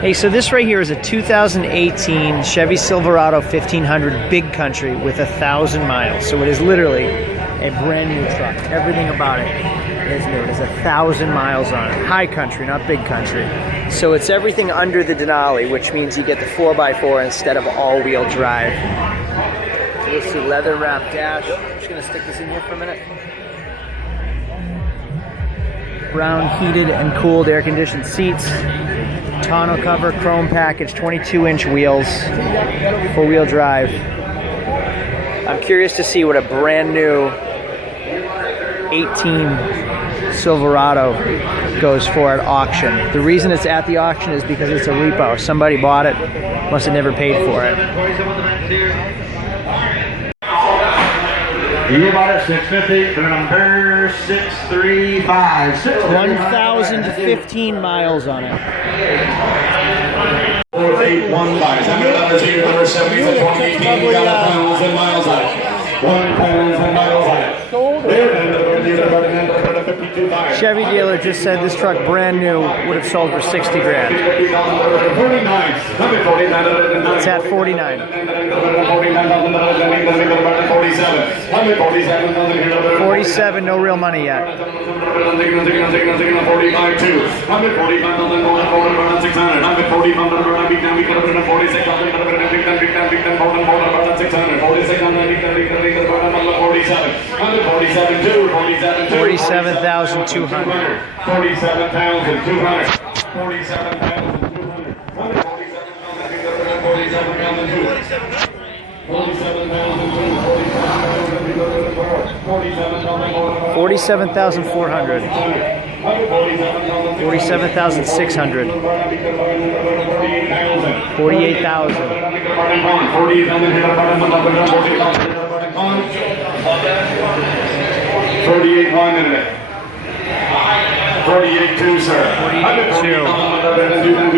Hey, so this right here is a 2018 Chevy Silverado 1500 Big Country with 1,000 miles. So it is literally a brand new truck. Everything about it is new. It has 1,000 miles on it. High country, not big country. So it's everything under the Denali, which means you get the 4x4 instead of all-wheel drive. So you'll see leather wrapped dash. I'm just gonna stick this in here for a minute. Brown heated and cooled air-conditioned seats. Tonneau cover, chrome package, 22-inch wheels, 4-wheel drive. I'm curious to see what a brand new 18 Silverado goes for at auction. The reason it's at the auction is because it's a repo. Somebody bought it, must have never paid for it. You bought it 650, the number 635. 1,015 miles on it. 481 buys. I'm number 2, number 70, 2018. Got 1,000 miles on it. 1,000 miles on it. Chevy dealer just said this truck brand new would have sold for 60 grand. It's at 49. 47, no real money yet. 47,200. 47,200. 47,400. 47,600. 48,000. 48,100. 48,2, sir. 48,2.